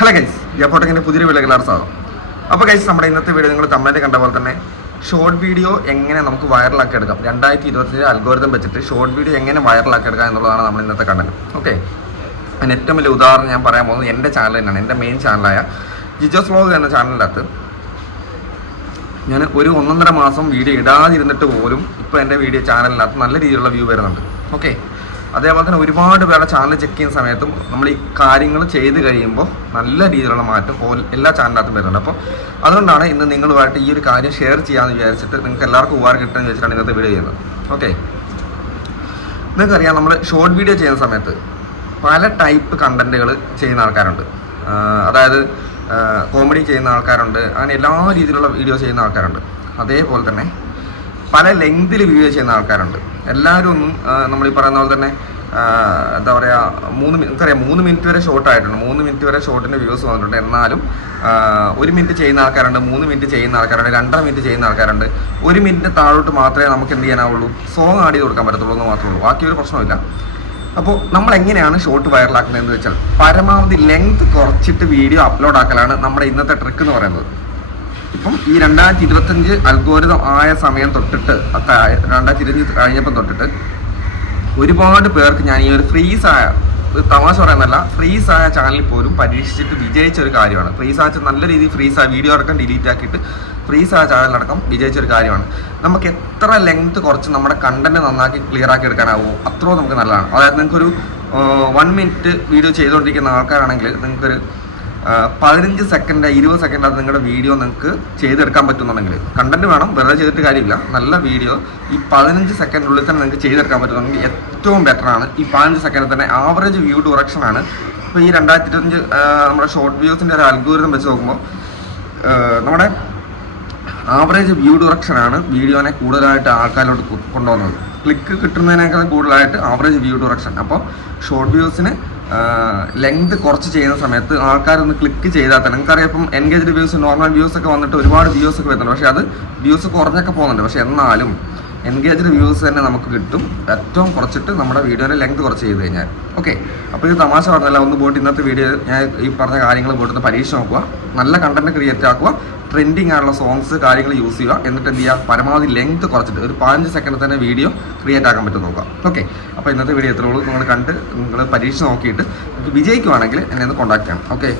Hello guys, ജയപ്പോട്ടക്കിൻ്റെ പുതിയൊരു വീഡിയോയിലേക്ക് സ്വാഗതം. അപ്പോൾ ഗൈസ്, നമ്മുടെ ഇന്നത്തെ വീഡിയോ നിങ്ങൾ തമിഴിൽ കണ്ട പോലെ തന്നെ ഷോർട്ട് വീഡിയോ എങ്ങനെ നമുക്ക് വൈറലാക്കി എടുക്കാം, 2025 അൽഗോരിതം വെച്ചിട്ട് ഷോർട്ട് വീഡിയോ എങ്ങനെ വൈറലാക്കി എടുക്കാം എന്നുള്ളതാണ് നമ്മൾ ഇന്നത്തെ കണ്ടന്റ്. ഓക്കെ, അതിന് ഏറ്റവും വലിയ ഉദാഹരണം ഞാൻ പറയാൻ പോകുന്നത് എൻ്റെ ചാനൽ തന്നെയാണ്. എൻ്റെ മെയിൻ ചാനലായ ജിജോസ് വ്ലോഗ് എന്ന ചാനലിനകത്ത് ഞാൻ ഒരു 1.5 മാസം വീഡിയോ ഇടാതിരുന്നിട്ട് പോലും ഇപ്പോൾ എൻ്റെ വീഡിയോ ചാനലിനകത്ത് നല്ല രീതിയിലുള്ള വ്യൂ വരുന്നുണ്ട്. ഓക്കെ, അതേപോലെ തന്നെ ഒരുപാട് പേരുടെ ചാനൽ ചെക്ക് ചെയ്യുന്ന സമയത്തും നമ്മൾ ഈ കാര്യങ്ങൾ ചെയ്ത് കഴിയുമ്പോൾ നല്ല രീതിയിലുള്ള മാറ്റം എല്ലാ ചാനലിനകത്തും വരുന്നുണ്ട്. അപ്പോൾ അതുകൊണ്ടാണ് ഇന്ന് നിങ്ങളുമായിട്ട് ഈ ഒരു കാര്യം ഷെയർ ചെയ്യാമെന്ന് വിചാരിച്ചിട്ട് നിങ്ങൾക്ക് എല്ലാവർക്കും ഉപകാരം കിട്ടുമെന്ന് വെച്ചിട്ടാണ് ഇന്നത്തെ വീഡിയോ ചെയ്യുന്നത്. ഓക്കെ, നിങ്ങൾക്കറിയാം, നമ്മൾ ഷോർട്ട് വീഡിയോ ചെയ്യുന്ന സമയത്ത് പല ടൈപ്പ് കണ്ടൻറ്റുകൾ ചെയ്യുന്ന ആൾക്കാരുണ്ട്. അതായത് കോമഡി ചെയ്യുന്ന ആൾക്കാരുണ്ട്, അങ്ങനെ എല്ലാ രീതിയിലുള്ള വീഡിയോ ചെയ്യുന്ന ആൾക്കാരുണ്ട്. അതേപോലെ തന്നെ പല ലെങ്തിൽ വീഡിയോ ചെയ്യുന്ന ആൾക്കാരുണ്ട്. എല്ലാവരും ഒന്നും നമ്മൾ ഈ പറയുന്ന പോലെ തന്നെ എന്താ പറയുക, 3 മിനിറ്റ് വരെ ഷോർട്ടായിട്ടുണ്ട്. 3 മിനിറ്റ് വരെ ഷോർട്ടിൻ്റെ വ്യൂസ് വന്നിട്ടുണ്ട്. എന്നാലും 1 മിനിറ്റ് ചെയ്യുന്ന ആൾക്കാരുണ്ട്, 3 മിനിറ്റ് ചെയ്യുന്ന ആൾക്കാരുണ്ട്, 2.5 മിനിറ്റ് ചെയ്യുന്ന ആൾക്കാരുണ്ട്. 1 മിനിറ്റ് താഴോട്ട് മാത്രമേ നമുക്ക് എന്ത് ചെയ്യാനാവുള്ളൂ, സോങ് ആഡ് ചെയ്ത് കൊടുക്കാൻ പറ്റത്തുള്ളൂ എന്ന് മാത്രമേ ഉള്ളൂ. ബാക്കിയൊരു പ്രശ്നമില്ല. അപ്പോൾ നമ്മൾ എങ്ങനെയാണ് ഷോർട്ട് വൈറലാക്കുന്നതെന്ന് വെച്ചാൽ പരമാവധി ലെങ്ത് കുറച്ചിട്ട് വീഡിയോ അപ്ലോഡ് ആക്കലാണ് നമ്മുടെ ഇന്നത്തെ ട്രിക്ക് എന്ന് പറയുന്നത്. ഇപ്പം ഈ 2025 അൽഗോരിതം ആയ സമയം തൊട്ടിട്ട് 2025 കഴിഞ്ഞപ്പം തൊട്ടിട്ട് ഒരുപാട് പേർക്ക് ഞാൻ ഈ ഒരു ഫ്രീസായ, തമാശ പറയുന്നതല്ല, ഫ്രീസായ ചാനലിൽ പോലും പരീക്ഷിച്ചിട്ട് വിജയിച്ച ഒരു കാര്യമാണ്. ഫ്രീസായ നല്ല രീതിയിൽ ഫ്രീസായ വീഡിയോ അടക്കം ഡിലീറ്റ് ആക്കിയിട്ട് ഫ്രീസായ ചാനലടക്കം വിജയിച്ചൊരു കാര്യമാണ്. നമുക്ക് എത്ര ലെങ്ത് കുറച്ച് നമ്മുടെ കണ്ടന്റ് നന്നാക്കി ക്ലിയർ ആക്കി എടുക്കാനാവുമോ അത്രയും നമുക്ക് നല്ലതാണ്. അതായത് നിങ്ങൾക്കൊരു 1 മിനിറ്റ് വീഡിയോ ചെയ്തുകൊണ്ടിരിക്കുന്ന ആൾക്കാരാണെങ്കിൽ നിങ്ങൾക്കൊരു 15 സെക്കൻഡ് 20 സെക്കൻഡ് അത് നിങ്ങളുടെ വീഡിയോ നിങ്ങൾക്ക് ചെയ്തെടുക്കാൻ പറ്റുന്നുണ്ടെങ്കിൽ, കണ്ടന്റ് വേണം, വെറുതെ ചെയ്തിട്ട് കാര്യമില്ല, നല്ല വീഡിയോ ഈ 15 സെക്കൻഡിനുള്ളിൽ തന്നെ നിങ്ങൾക്ക് ചെയ്തെടുക്കാൻ പറ്റുന്നുണ്ടെങ്കിൽ ഏറ്റവും ബെറ്ററാണ്. ഈ 15 സെക്കൻഡിൽ തന്നെ ആവറേജ് വ്യൂ ഡയറക്ഷനാണ്. ഇപ്പോൾ ഈ 2025 നമ്മുടെ ഷോർട്ട് വീഡിയോസിൻ്റെ ഒരു അൽഗോരിതം വെച്ച് നോക്കുമ്പോൾ നമ്മുടെ ആവറേജ് വ്യൂ ഡയറക്ഷനാണ് വീഡിയോനെ കൂടുതലായിട്ട് ആൾക്കാരിലോട്ട് കൊണ്ടുവന്നത്. ക്ലിക്ക് കിട്ടുന്നതിനേക്കാൾ കൂടുതലായിട്ട് ആവറേജ് വ്യൂ ഡയറക്ഷൻ. അപ്പോൾ ഷോർട്ട് വ്യൂസിന് ലെങ്ത് കുറച്ച് ചെയ്യുന്ന സമയത്ത് ആൾക്കാരൊന്ന് ക്ലിക്ക് ചെയ്താൽ തന്നെ നിങ്ങൾക്കറിയാം, ഇപ്പം എൻഗേജ്ഡ് വ്യൂസ്, നോർമൽ വ്യൂസ് ഒക്കെ വന്നിട്ട് ഒരുപാട് വ്യൂസ് ഒക്കെ വരുന്നുണ്ട്. പക്ഷേ അത് വ്യൂസ് കുറഞ്ഞൊക്കെ പോകുന്നുണ്ട്. പക്ഷേ എന്നാലും എൻഗേജ്ഡ് വ്യൂസ് തന്നെ നമുക്ക് കിട്ടും ഏറ്റവും കുറച്ചിട്ട് നമ്മുടെ വീഡിയോയുടെ ലെങ്ത് കുറച്ച് ചെയ്ത് കഴിഞ്ഞാൽ. ഓക്കെ, അപ്പോൾ ഇത് തമാശ പറഞ്ഞല്ല, ഒന്ന് പോയിട്ട് ഇന്നത്തെ വീഡിയോ ഞാൻ ഈ പറഞ്ഞ കാര്യങ്ങൾ പോയിട്ട് പരീക്ഷ നോക്കുക, നല്ല കണ്ടന്റ് ക്രിയേറ്റ് ആക്കുക, ട്രെൻഡിങ് ആയിട്ടുള്ള സോങ്സ് കാര്യങ്ങൾ യൂസ് ചെയ്യുക. എന്നിട്ട് എന്ത് ചെയ്യുക, പരമാവധി ലെങ്ത് കുറച്ചിട്ട് ഒരു 15 സെക്കൻഡ് തന്നെ വീഡിയോ ക്രിയേറ്റ് ആക്കാൻ പറ്റും നോക്കുക. ഓക്കെ, അപ്പോൾ ഇന്നത്തെ വീഡിയോ എത്രയുള്ളൂ, നിങ്ങൾ കണ്ട് നിങ്ങൾ പരീക്ഷ നോക്കിയിട്ട് നിങ്ങൾക്ക് വിജയിക്കുവാണെങ്കിൽ എന്നെ ഒന്ന് കോൺടാക്ട് ചെയ്യണം. ഓക്കെ.